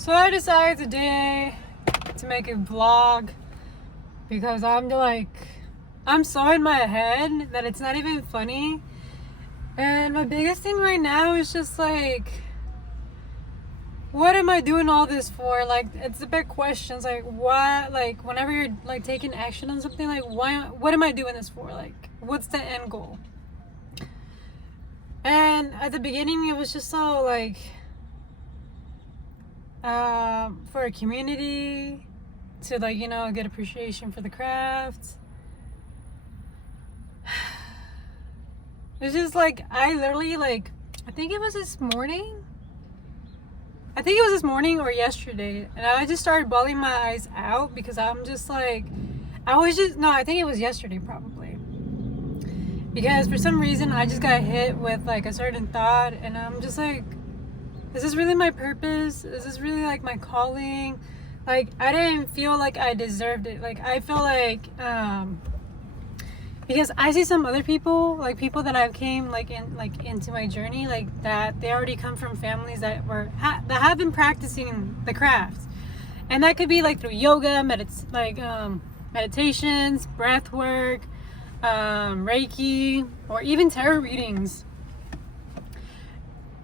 So I decided today to make a vlog because I'm so in my head that it's not even funny. And my biggest thing right now is just like, what am I doing all this for? Like, it's a big questions. Like, why? Like, whenever you're like taking action on something, like, why? What am I doing this for? Like, what's the end goal? And at the beginning, it was just so like, for a community to like, get appreciation for the craft. It's just like, I literally like, I think it was this morning or yesterday, and I just started bawling my eyes out because I'm just like, I think it was yesterday probably, because for some reason I just got hit with like a certain thought, and I'm just like, is this really my purpose? Is this really like my calling? Like, I didn't feel like I deserved it. Like, I feel like, because I see some other people, like people that I've came into my journey, like that they already come from families that that have been practicing the craft, and that could be like through yoga, meditations, breath work, Reiki, or even tarot readings.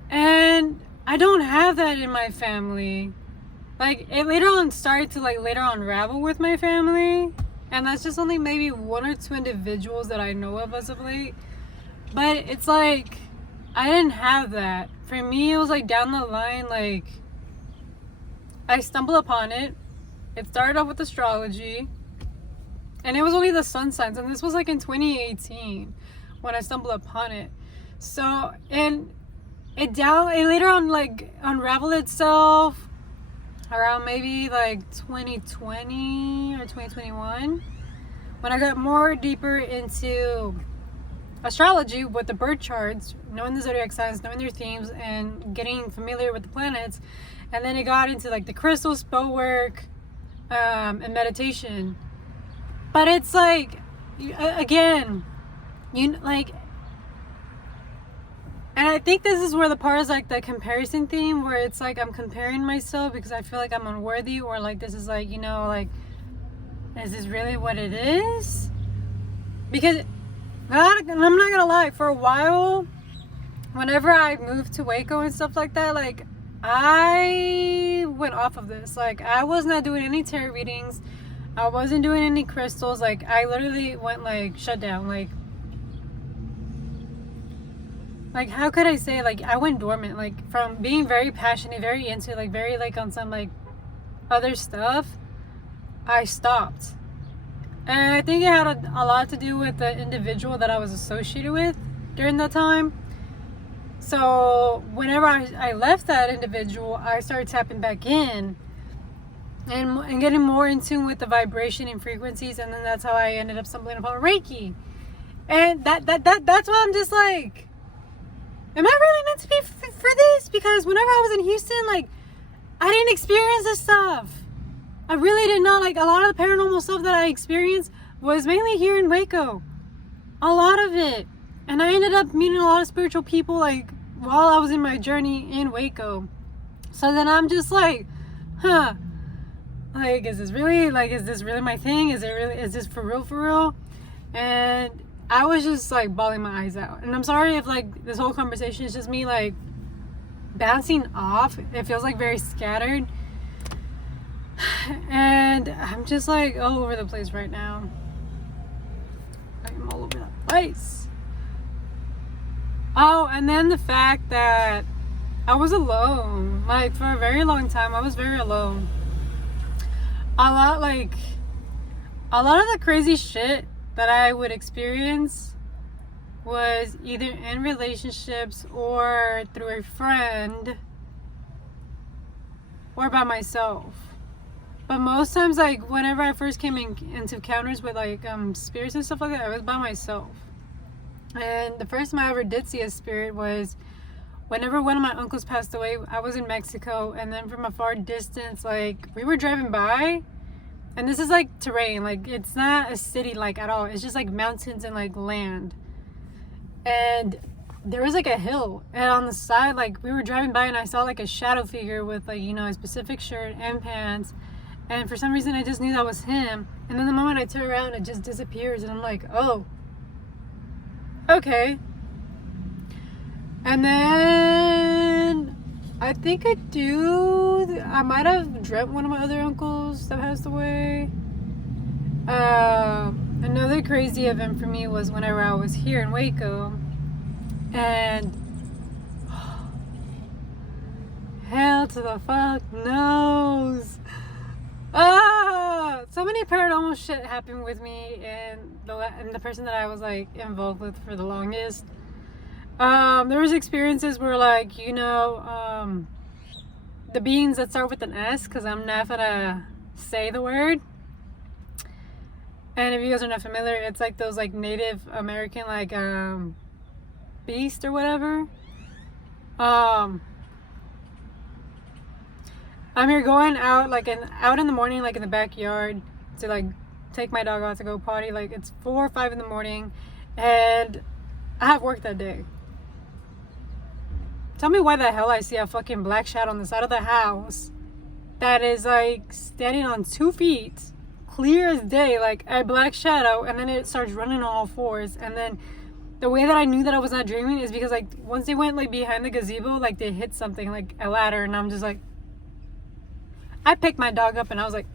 And I don't have that in my family. Like, it later on started to like later unravel with my family. And that's just only maybe one or two individuals that I know of as of late. But it's like, I didn't have that. For me, it was like down the line, like, I stumbled upon it. It started off with astrology. And it was only the sun signs. And this was like in 2018 when I stumbled upon it. So, and it later on like unraveled itself around maybe like 2020 or 2021 when I got more deeper into astrology with the birth charts, knowing the zodiac signs, knowing their themes, and getting familiar with the planets. And then it got into like the crystals, spell work, and meditation. But it's like, again, and I think this is where the part is like the comparison theme, where it's like I'm comparing myself because I feel like I'm unworthy, or like this is like, like, is this really what it is? Because I'm not gonna lie, for a while, whenever I moved to Waco and stuff like that, like, I went off of this. Like, I was not doing any tarot readings. I wasn't doing any crystals. Like, I literally went like shut down. Like, how could I say, like, I went dormant, like, from being very passionate, very into, like, very, like, on some, like, other stuff, I stopped. And I think it had a lot to do with the individual that I was associated with during that time. So, whenever I left that individual, I started tapping back in and getting more in tune with the vibration and frequencies, and then that's how I ended up stumbling upon Reiki. And that's why I'm just like, am I really meant to be for this? Because whenever I was in Houston, like, I didn't experience this stuff. I really did not. Like, a lot of the paranormal stuff that I experienced was mainly here in Waco. A lot of it. And I ended up meeting a lot of spiritual people, like, while I was in my journey in Waco. So then I'm just like, like, is this really my thing? Is this for real? And I was just like bawling my eyes out. And I'm sorry if like this whole conversation is just me like bouncing off. It feels like very scattered. And I'm just like all over the place right now. I'm all over the place. Oh, and then the fact that I was alone. Like, for a very long time, I was very alone. A lot of the crazy shit that I would experience was either in relationships or through a friend or by myself. But most times, like, whenever I first came into encounters with like spirits and stuff like that, I was by myself. And the first time I ever did see a spirit was whenever one of my uncles passed away. I was in Mexico, and then from a far distance, like, we were driving by. And this is like terrain, like, it's not a city like at all. It's just like mountains and like land. And there was like a hill, and on the side, like we were driving by, and I saw like a shadow figure with like, you know, a specific shirt and pants, and for some reason I just knew that was him. And then the moment I turn around, it just disappears, and I'm like, oh, okay. And then I think I might have dreamt one of my other uncles that passed away. Another crazy event for me was whenever I was here in Waco, and hell to the fuck knows. So many paranormal shit happened with me and the person that I was like involved with for the longest. There was experiences where, like, you know, the beings that start with an S, because I'm not gonna say the word. And if you guys are not familiar, it's like those like Native American like beast or whatever. I'm here going out like out in the morning, like in the backyard, to like take my dog out to go potty. Like it's 4 or 5 in the morning, and I have work that day. Tell me why the hell I see a fucking black shadow on the side of the house that is like standing on 2 feet, clear as day, like a black shadow, and then it starts running on all fours. And then the way that I knew that I was not dreaming is because like once they went like behind the gazebo, like they hit something like a ladder, and I'm just like, I picked my dog up and I was like,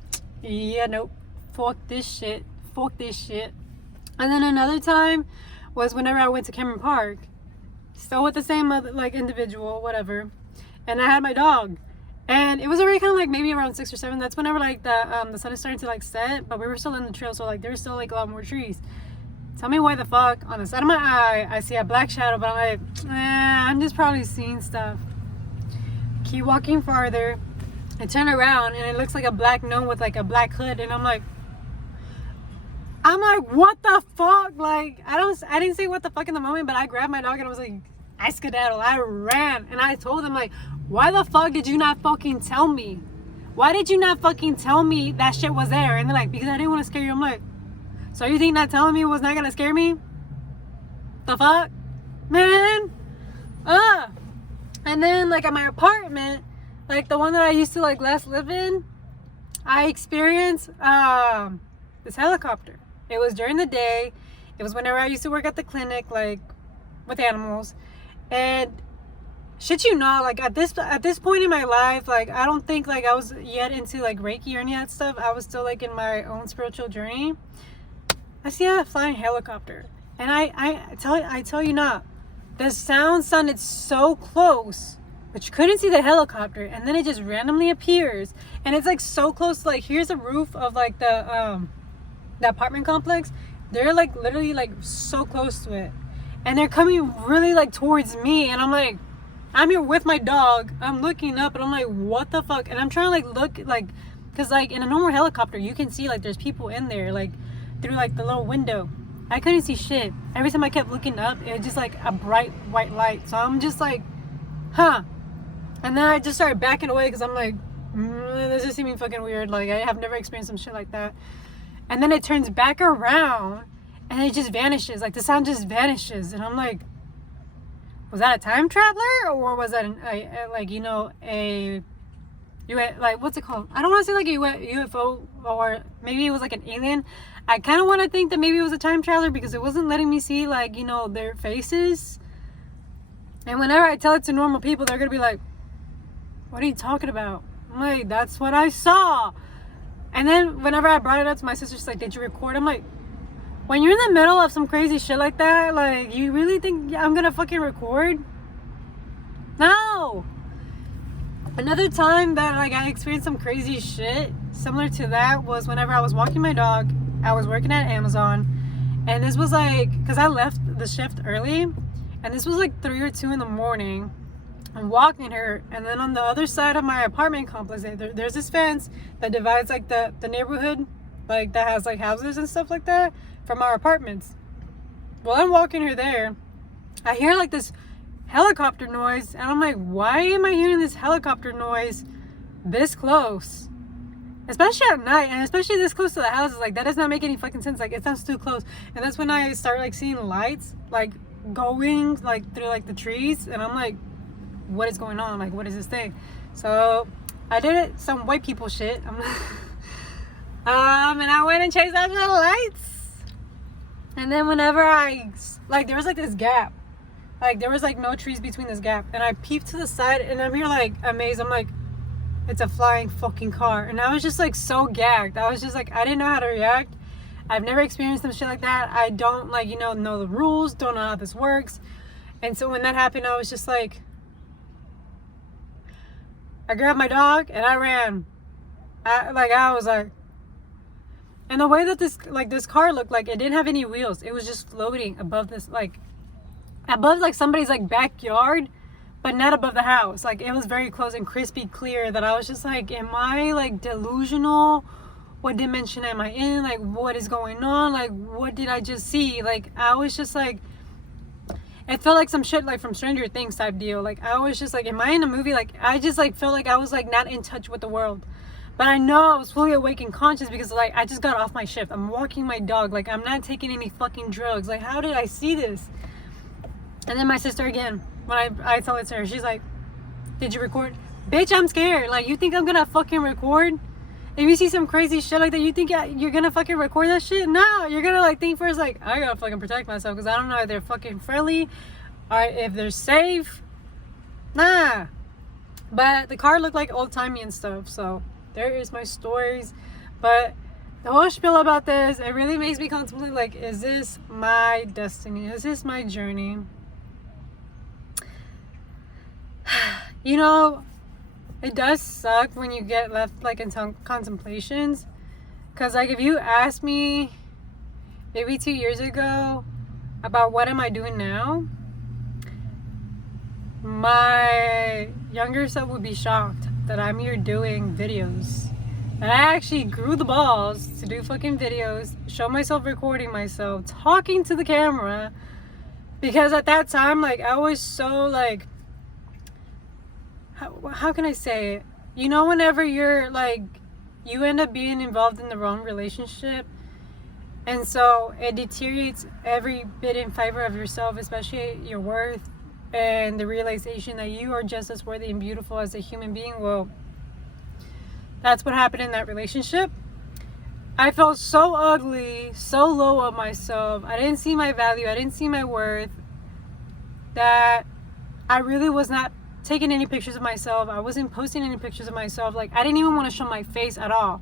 yeah, nope, fuck this shit. And then another time was whenever I went to Cameron Park, still with the same like individual, whatever, and I had my dog, and it was already kind of like maybe around 6 or 7. That's whenever like the sun is starting to like set, but we were still in the trail, so like there was still like a lot more trees. Tell me why the fuck on the side of my eye I see a black shadow, but I'm like, I'm just probably seeing stuff. Keep walking farther. I turn around and it looks like a black gnome with like a black hood, and I'm like, what the fuck? Like, I didn't say what the fuck in the moment, but I grabbed my dog and I was like, I skedaddled, I ran, and I told him like, why the fuck did you not fucking tell me? Why did you not fucking tell me that shit was there? And they're like, because I didn't want to scare you. I'm like, so you think not telling me was not gonna scare me? The fuck? Man? And then like at my apartment, like the one that I used to like last live in, I experienced this helicopter. It was during the day. It was whenever I used to work at the clinic, like with animals. And shit you not, like at this point in my life, like I don't think like I was yet into like Reiki or any of that stuff. I was still like in my own spiritual journey. I see a flying helicopter, and I tell you not, the sound sounded so close, but you couldn't see the helicopter, and then it just randomly appears, and it's like so close. Like here's a roof of like the apartment complex. They're like literally like so close to it, and they're coming really like towards me, and I'm like, I'm here with my dog, I'm looking up, and I'm like, what the fuck? And I'm trying to like look, like, because like in a normal helicopter you can see like there's people in there, like through like the little window. I couldn't see shit. Every time I kept looking up, it was just like a bright white light. So I'm just like, huh. And then I just started backing away because I'm like, this is seeming fucking weird. Like I have never experienced some shit like that. And then it turns back around and it just vanishes. Like the sound just vanishes, and I'm like, was that a time traveler, or was that like, you know, like, what's it called? I don't want to say like a UFO, or maybe it was like an alien. I kind of want to think that maybe it was a time traveler because it wasn't letting me see, like, you know, their faces. And whenever I tell it to normal people, they're gonna be like, what are you talking about? I'm like, that's what I saw. And then whenever I brought it up to my sister, she's like, did you record? I'm like, when you're in the middle of some crazy shit like that, like, you really think I'm gonna fucking record? No. Another time that like I experienced some crazy shit similar to that was whenever I was walking my dog. I was working at Amazon, and this was like, because I left the shift early, and this was like 3 or 2 in the morning. I'm walking her, and then on the other side of my apartment complex, there's this fence that divides like the neighborhood, like that has like houses and stuff like that, from our apartments. Well, I'm walking her there, I hear like this helicopter noise, and I'm like, why am I hearing this helicopter noise this close? Especially at night, and especially this close to the houses. Like, that does not make any fucking sense. Like, it sounds too close. And that's when I start like seeing lights like going like through like the trees, and I'm like, what is going on? Like, what is this thing? So I did it, some white people shit. And I went and chased after the lights. And then whenever there was like this gap. Like, there was like no trees between this gap. And I peeped to the side, and I'm here like amazed. I'm like, it's a flying fucking car. And I was just like so gagged. I was just like, I didn't know how to react. I've never experienced some shit like that. I don't like, know the rules, don't know how this works. And so when that happened, I was just like, I grabbed my dog and I ran. I was like, and the way that this car looked, like, it didn't have any wheels. It was just floating above this, like, above like somebody's like backyard, but not above the house. Like, it was very close and crispy clear, that I was just like, am I like delusional? What dimension am I in? Like, what is going on? Like, what did I just see? Like, I was just like, it felt like some shit like from Stranger Things type deal. Like, I was just like, am I in a movie? Like, I just like felt like I was like not in touch with the world. But I know I was fully awake and conscious, because like I just got off my shift. I'm walking my dog. Like, I'm not taking any fucking drugs. Like, how did I see this? And then my sister again, when I tell it to her, she's like, did you record? Bitch, I'm scared. Like, you think I'm gonna fucking record? If you see some crazy shit like that, you think you're gonna fucking record that shit? No, you're gonna like think first, like, I gotta fucking protect myself, because I don't know if they're fucking friendly or if they're safe. Nah. But the car looked like old-timey and stuff, so there is my stories. But the whole spiel about this, it really makes me contemplate, like, is this my destiny? Is this my journey? It does suck when you get left like in contemplations, because like if you asked me maybe 2 years ago about what am I doing now, my younger self would be shocked that I'm here doing videos. And I actually grew the balls to do fucking videos, show myself recording myself, talking to the camera, because at that time, like, I was so like, how can I say it? Whenever you're like, you end up being involved in the wrong relationship, and so it deteriorates every bit and fiber of yourself, especially your worth and the realization that you are just as worthy and beautiful as a human being. Well, that's what happened in that relationship. I felt so ugly, so low of myself. I didn't see my value. I didn't see my worth, that I really was not taking any pictures of myself. I wasn't posting any pictures of myself. Like, I didn't even want to show my face at all.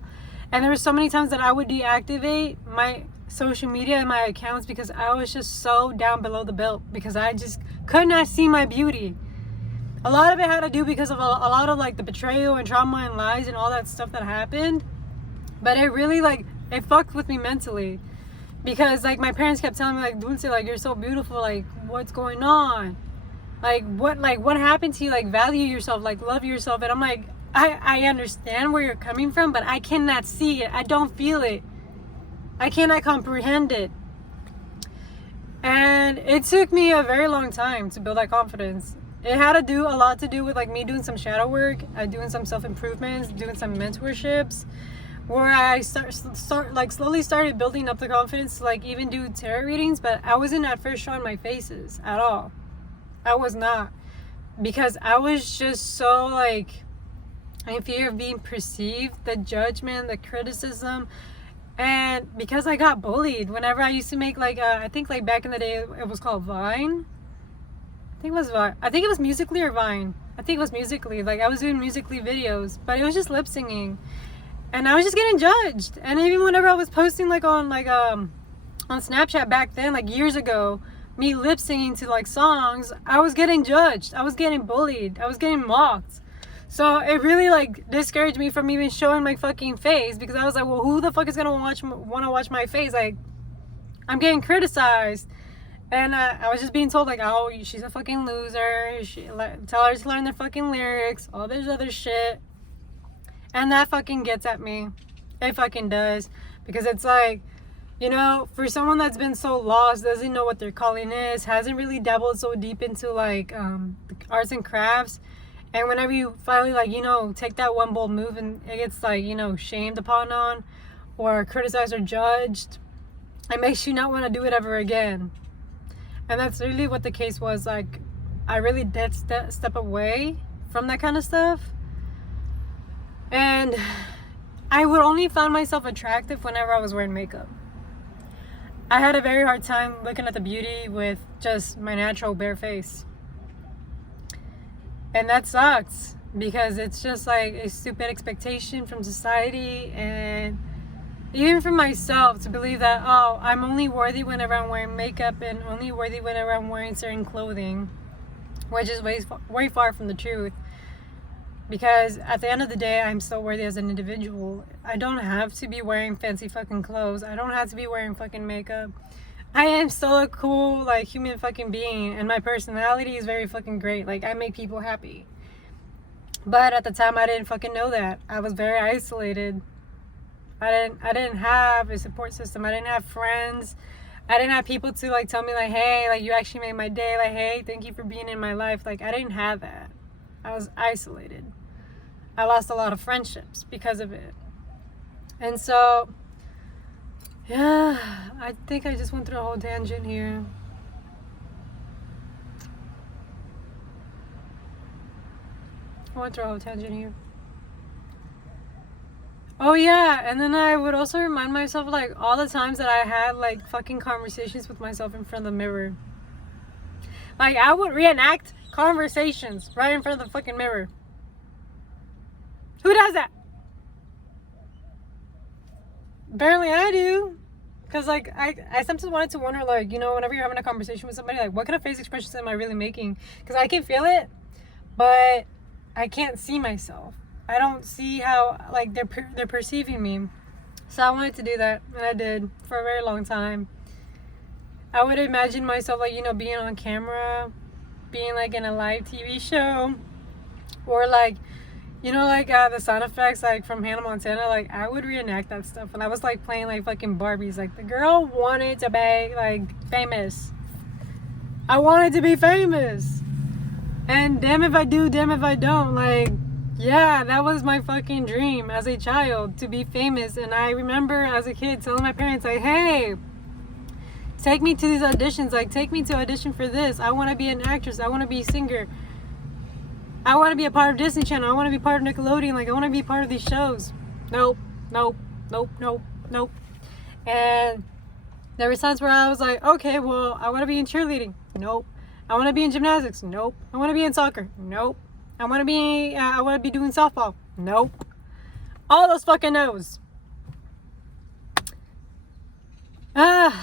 And there were so many times that I would deactivate my social media and my accounts, because I was just so down below the belt, because I just could not see my beauty. A lot of it had to do because of a lot of like the betrayal and trauma and lies and all that stuff that happened. But it really, like, it fucked with me mentally, because like my parents kept telling me, like, Dulce, like, you're so beautiful, like, what's going on? Like, what happened to you? Like, value yourself, like, love yourself. And I'm like, I understand where you're coming from, but I cannot see it. I don't feel it. I cannot comprehend it. And it took me a very long time to build that confidence. It had a lot to do with like me doing some shadow work, doing some self-improvements, doing some mentorships, where I slowly started building up the confidence to like even do tarot readings. But I wasn't at first showing my faces at all. I was not, because I was just so like in fear of being perceived, the judgment, the criticism. And because I got bullied whenever I used to make like I think like back in the day it was called Vine. I think it was Vine. I think it was Musical.ly or Vine. I think it was Musical.ly. Like, I was doing Musical.ly videos, but it was just lip singing, and I was just getting judged. And even whenever I was posting like on Snapchat back then, like years ago, me lip singing to like songs, I was getting judged. I was getting bullied. I was getting mocked. So it really like discouraged me from even showing my fucking face, because I was like, well, who the fuck is gonna want to watch my face? Like, I'm getting criticized. And I was just being told, like, oh, she's a fucking loser. Tell her to learn their fucking lyrics. All this other shit. And that fucking gets at me. It fucking does. Because it's like, for someone that's been so lost, doesn't know what their calling is, hasn't really dabbled so deep into, like, the arts and crafts. And whenever you finally, like, take that one bold move and it gets, like, shamed upon on or criticized or judged, it makes you not want to do it ever again. And that's really what the case was. Like, I really did step away from that kind of stuff. And I would only find myself attractive whenever I was wearing makeup. I had a very hard time looking at the beauty with just my natural bare face. And that sucks because it's just like a stupid expectation from society and even from myself to believe that, oh, I'm only worthy whenever I'm wearing makeup and only worthy whenever I'm wearing certain clothing, which is way far from the truth. Because at the end of the day, I'm still worthy as an individual. I don't have to be wearing fancy fucking clothes. I don't have to be wearing fucking makeup. I am still a cool, like, human fucking being. And my personality is very fucking great. Like, I make people happy. But at the time, I didn't fucking know that. I was very isolated. I didn't have a support system. I didn't have friends. I didn't have people to, like, tell me, like, hey, like, you actually made my day. Like, hey, thank you for being in my life. Like, I didn't have that. I was isolated. I lost a lot of friendships because of it. And so, yeah, I think I just went through a whole tangent here. Oh yeah, and then I would also remind myself, like, all the times that I had, like, fucking conversations with myself in front of the mirror. Like, I would reenact conversations right in front of the fucking mirror. Who does that? Apparently I do. Because, like, I sometimes wanted to wonder, like, you know, whenever you're having a conversation with somebody, like, what kind of face expressions am I really making? Because I can feel it, but I can't see myself. I don't see how, like, they're perceiving me. So I wanted to do that, and I did for a very long time. I would imagine myself, like, you know, being on camera, being, like, in a live TV show, or, like, you know, like, the sound effects, like, from Hannah Montana. Like, I would reenact that stuff. And I was, like, playing, like, fucking Barbies. Like, the girl wanted to be, like, famous. I wanted to be famous. And damn if I do, damn if I don't. Like, yeah, that was my fucking dream as a child, to be famous. And I remember as a kid telling my parents, like, hey, take me to these auditions. Like, take me to audition for this. I want to be an actress. I want to be a singer. I want to be a part of Disney Channel. I want to be part of Nickelodeon. Like, I want to be part of these shows. Nope. And there were times where I was like, okay, well, I want to be in cheerleading. Nope. I want to be in gymnastics. Nope. I want to be in soccer. Nope. I want to be doing softball. Nope. All those fucking no's. And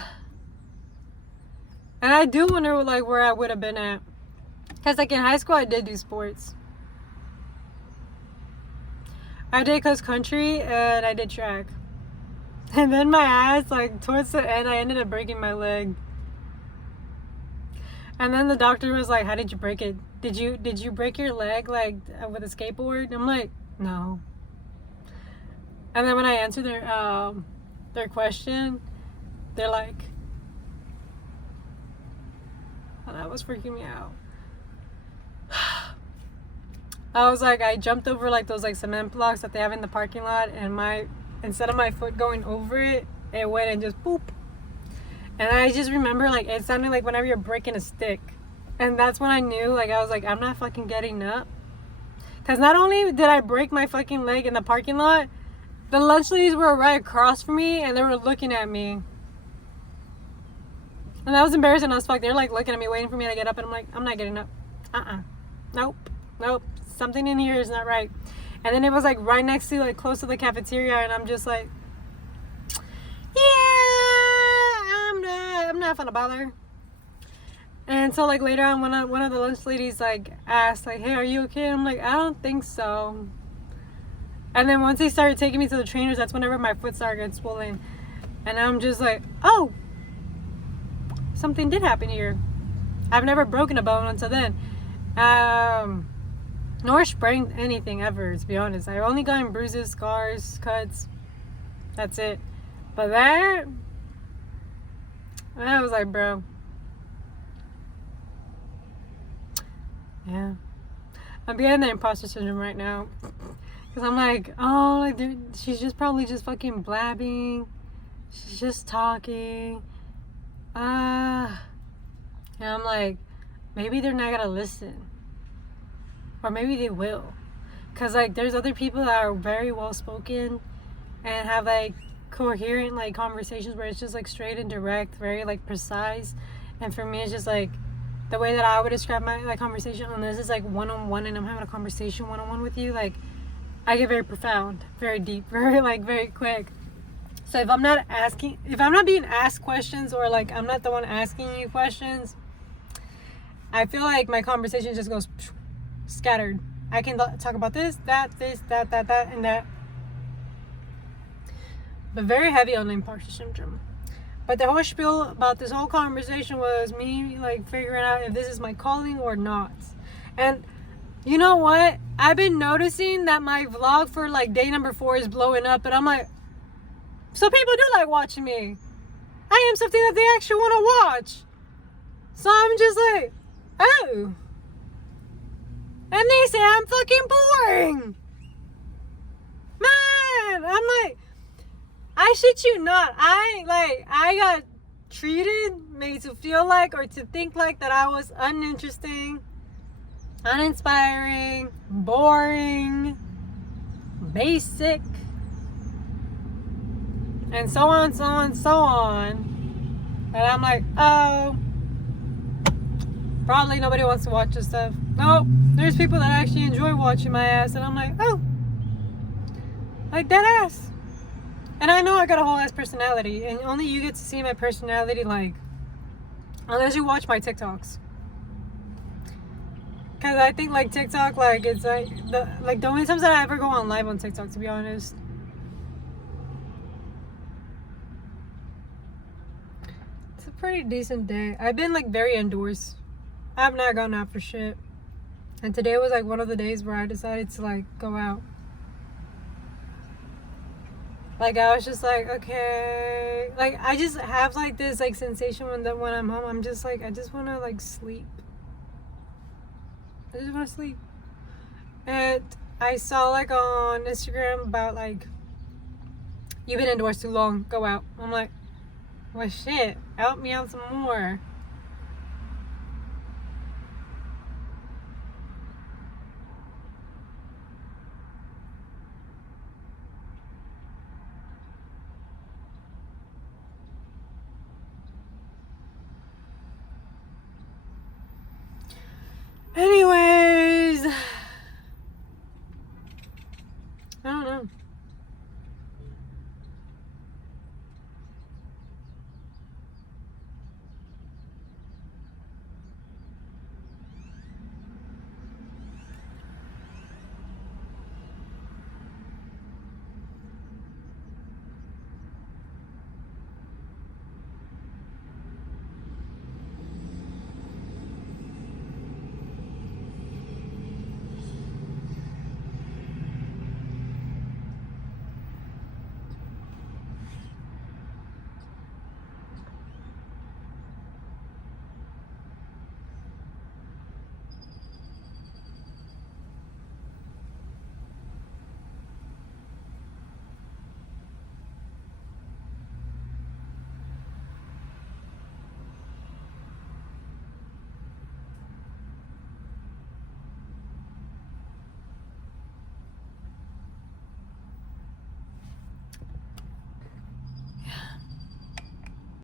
I do wonder, like, where I would have been at. Because, like, in high school, I did do sports. I did cross country and I did track. And then my ass, like, towards the end, I ended up breaking my leg. And then the doctor was like, how did you break it? Did you break your leg, like, with a skateboard? I'm like, no. And then when I answered their question, they're like, oh, that was freaking me out. I was like, I jumped over, like, those, like, cement blocks that they have in the parking lot, and instead of my foot going over it, it went and just boop. And I just remember, like, it sounded like whenever you're breaking a stick. And that's when I knew, like, I was like, I'm not fucking getting up. Because not only did I break my fucking leg in the parking lot, the lunch ladies were right across from me, and they were looking at me. And that was embarrassing as fuck. They're, like, looking at me, waiting for me to get up, and I'm like, I'm not getting up. Nope. Something in here is not right. And then it was, like, right next to, like, close to the cafeteria, and I'm just like, yeah, I'm not gonna bother. And so, like, later on, one of the lunch ladies, like, asked, like, hey, are you okay? I'm like, I don't think so. And then once they started taking me to the trainers, that's whenever my foot started getting swollen. And I'm just like, oh, something did happen here. I've never broken a bone until then. Nor sprained anything ever, to be honest. I've only gotten bruises, scars, cuts. That's it. But that was like, bro. Yeah. I'm getting the imposter syndrome right now. Because I'm like, oh, like, she's just probably just fucking blabbing. She's just talking. And I'm like, maybe they're not gonna listen. Or maybe they will. Because, like, there's other people that are very well spoken and have, like, coherent, like, conversations where it's just, like, straight and direct, very, like, precise. And for me, it's just, like, the way that I would describe my, like, conversation, and this is, like, one-on-one, and I'm having a conversation one-on-one with you, like, I get very profound, very deep, very, like, very quick. So if I'm not being asked questions, or, like, I'm not the one asking you questions, I feel like my conversation just goes scattered. I can talk about this, that, and that. But very heavy on imposter syndrome. But the whole spiel about this whole conversation was me, like, figuring out if this is my calling or not. And you know what? I've been noticing that my vlog for, like, day number 4 is blowing up. And I'm like, so people do like watching me. I am something that they actually want to watch. So I'm just like, oh. And they say I'm fucking boring. Man, I'm like, I shit you not. I got made to feel like, or to think like, that I was uninteresting, uninspiring, boring, basic, and so on, so on, so on. And I'm like, oh, probably nobody wants to watch this stuff. No, there's people that actually enjoy watching my ass, and I'm like, oh, like that ass. And I know I got a whole ass personality, and only you get to see my personality, like, unless you watch my TikToks. Cause I think, like, TikTok, like, it's like the only times that I ever go on live on TikTok, to be honest. It's a pretty decent day. I've been, like, very indoors. I have not gone out for shit. And today was, like, one of the days where I decided to, like, go out. Like, I was just like, okay. Like, I just have, like, this, like, sensation when I'm home. I'm just like, I just want to, like, sleep. I just want to sleep. And I saw, like, on Instagram about, like, you've been indoors too long, go out. I'm like, well, shit, help me out some more. Anyways, I don't know.